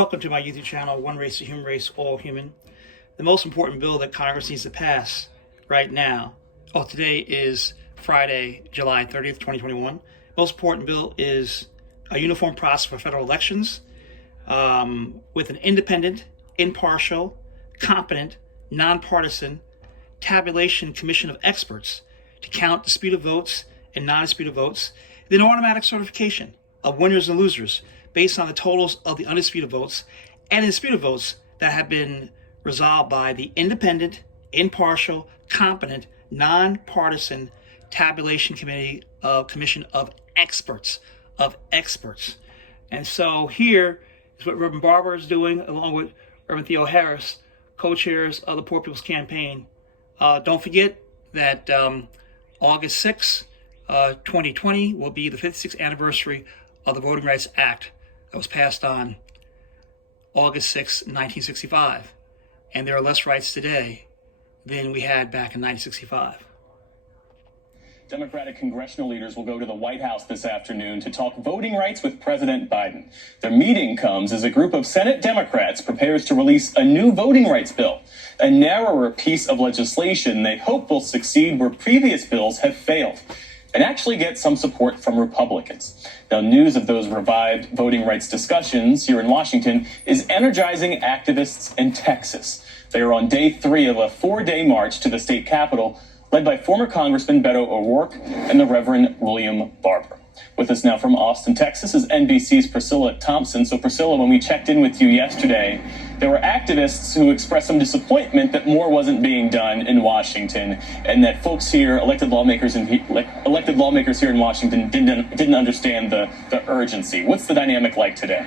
Welcome to my YouTube channel, One Race, the Human Race, All Human. The most important bill that Congress needs to pass right now, today is Friday, July 30th, 2021. Most important bill is a uniform process for federal elections with an independent, impartial, competent, nonpartisan tabulation commission of experts to count disputed votes and non-disputed votes, then automatic certification of winners and losers based on the totals of the undisputed votes and the disputed votes that have been resolved by the independent, impartial, competent, nonpartisan tabulation commission of experts. And so here is what Reverend Barber is doing, along with Reverend Theo Harris, co-chairs of the Poor People's Campaign. Don't forget that August 6, 2020 will be the 56th anniversary of the Voting Rights Act that was passed on August 6, 1965. And there are less rights today than we had back in 1965. Democratic congressional leaders will go to the White House this afternoon to talk voting rights with President Biden. The meeting comes as a group of Senate Democrats prepares to release a new voting rights bill, a narrower piece of legislation they hope will succeed where previous bills have failed, and actually get some support from Republicans. Now, news of those revived voting rights discussions here in Washington is energizing activists in Texas. They are on day 3 of a 4-day march to the state capitol, led by former Congressman Beto O'Rourke and the Reverend William Barber. With us now from Austin, Texas, is NBC's Priscilla Thompson. So, Priscilla, when we checked in with you yesterday, there were activists who expressed some disappointment that more wasn't being done in Washington, and that folks here, elected lawmakers here in Washington, didn't understand the urgency. What's the dynamic like today?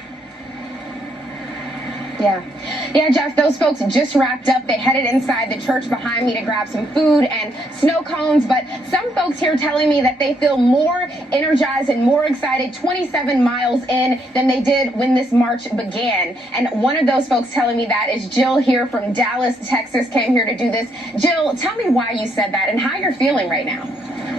Yeah, Jeff, those folks just wrapped up. They headed inside the church behind me to grab some food and snow cones. But some folks here telling me that they feel more energized and more excited 27 miles in than they did when this march began. And one of those folks telling me that is Jill here from Dallas, Texas, came here to do this. Jill, tell me why you said that and how you're feeling right now.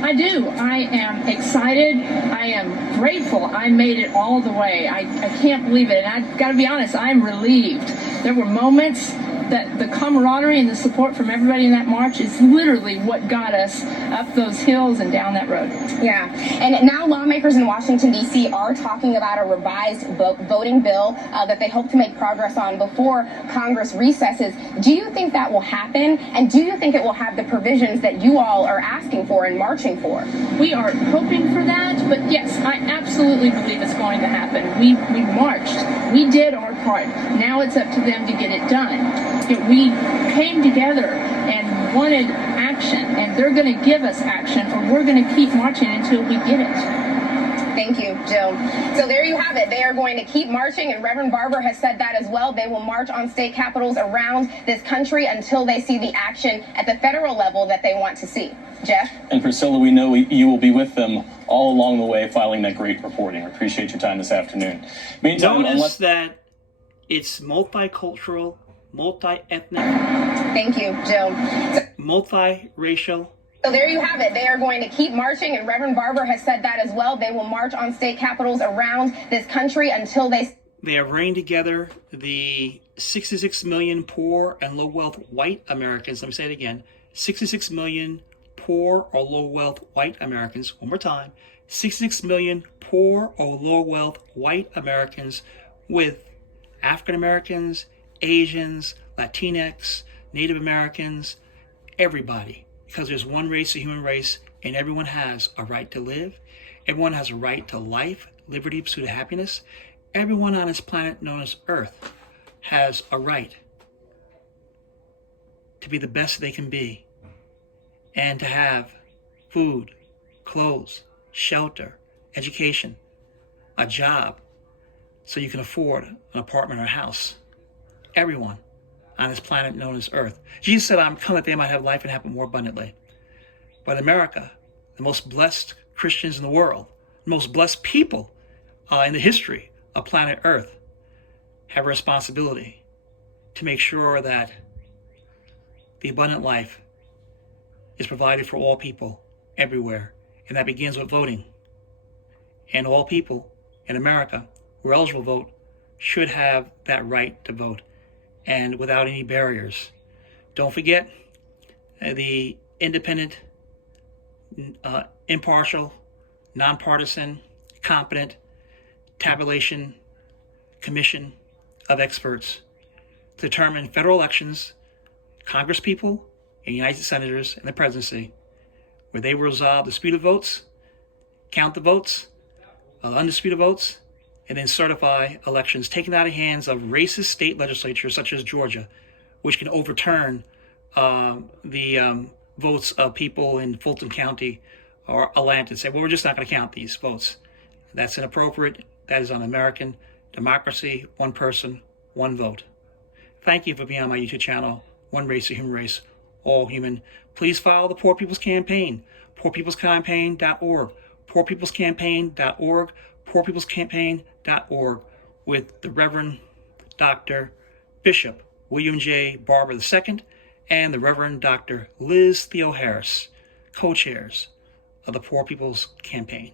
I do. I am excited. I am grateful. I made it all the way. I can't believe it. And I've got to be honest, I'm relieved. There were moments that the camaraderie and the support from everybody in that march is literally what got us up those hills and down that road. Yeah. And now lawmakers in Washington, D.C. are talking about a revised voting bill that they hope to make progress on before Congress recesses. Do you think that will happen? And do you think it will have the provisions that you all are asking for and marching for? We are hoping for that, but yes, I absolutely believe it's going to happen. We marched. We did our part. Now it's up to them to get it done. We came together and wanted action, and they're going to give us action, or we're going to keep marching until we get it. Thank you, Jill. So there you have it. They are going to keep marching, and Reverend Barber has said that as well. They will march on state capitals around this country until they see the action at the federal level that they want to see. Jeff? And Priscilla, we know you will be with them all along the way, filing that great reporting. I appreciate your time this afternoon. Meantime, notice that it's multicultural, multi-ethnic. Thank you, Jill. Multiracial. So there you have it. They are going to keep marching, and Reverend Barber has said that as well. They will march on state capitals around this country until they have reigned together the 66 million poor and low-wealth white Americans. Let me say it again. 66 million poor or low-wealth white Americans. One more time. 66 million poor or low-wealth white Americans with African Americans, Asians, Latinx, Native Americans, everybody. Because there's one race, the human race, and everyone has a right to live. Everyone has a right to life, liberty, pursuit of happiness. Everyone on this planet known as Earth has a right to be the best they can be and to have food, clothes, shelter, education, a job, so you can afford an apartment or a house. Everyone on this planet known as Earth. Jesus said, I'm come that they might have life and have it more abundantly. But America, the most blessed Christians in the world, the most blessed people in the history of planet Earth, have a responsibility to make sure that the abundant life is provided for all people everywhere. And that begins with voting. And all people in America who are eligible to vote should have that right to vote, and without any barriers. Don't forget the independent, impartial, nonpartisan, competent tabulation commission of experts to determine federal elections, congresspeople, and United Senators, and the presidency, where they will resolve disputed votes, count the votes, undisputed votes, and then certify elections taken out of hands of racist state legislatures such as Georgia, which can overturn the votes of people in Fulton County or Atlanta and say, well, we're just not going to count these votes. That's inappropriate. That is un-American. Democracy, one person, one vote. Thank you for being on my YouTube channel, One Race, a Human Race, All Human. Please follow the Poor People's Campaign, poorpeoplescampaign.org, poorpeoplescampaign.org, poorpeoplescampaign.org, with the Reverend Dr. Bishop William J. Barber II and the Reverend Dr. Liz Theo Harris, co-chairs of the Poor People's Campaign.